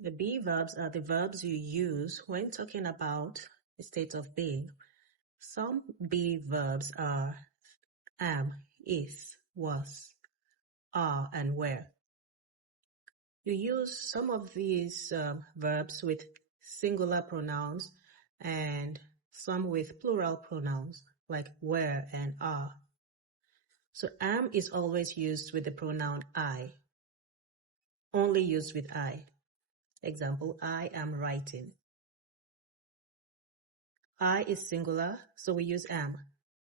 The be verbs are the verbs you use when talking about a state of being. Some be verbs are am, is, was, are, and were. You use some of these verbs with singular pronouns and some with plural pronouns like were and are. So am is always used with the pronoun I, only used with I. Example, I am writing. I is singular, so we use am.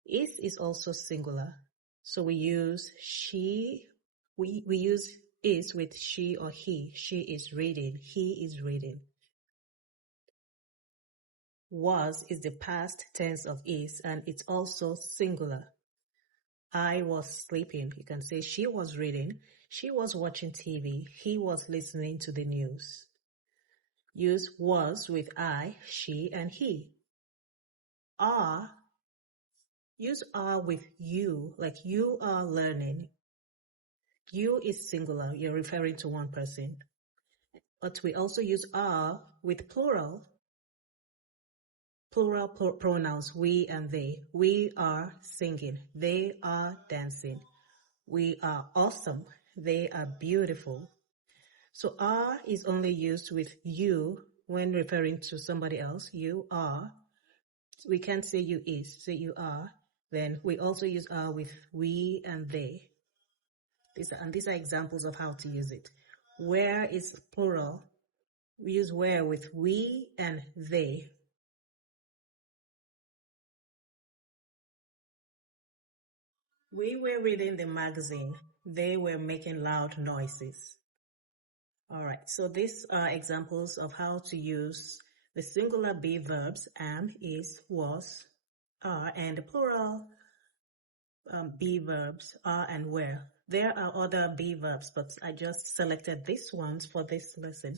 Is also singular, so we use she. We use is with she or he. She is reading, he is reading. Was is the past tense of is, and it's also singular. I was sleeping. You can say she was reading, she was watching TV, he was listening to the news. Use was with I, she, and he. Are, use are with you, like you are learning. You is singular, you're referring to one person. But we also use are with plural. Plural pronouns, we and they. We are singing, they are dancing. We are awesome, they are beautiful. So are is only used with you when referring to somebody else. You are. We can't say you is, say you are. Then we also use are with we and they. These are examples of how to use it. Where is plural. We use where with we and they. We were reading the magazine. They were making loud noises. All right, so these are examples of how to use the singular be verbs am, is, was, are, and the plural be verbs are and were. There are other be verbs, but I just selected these ones for this lesson.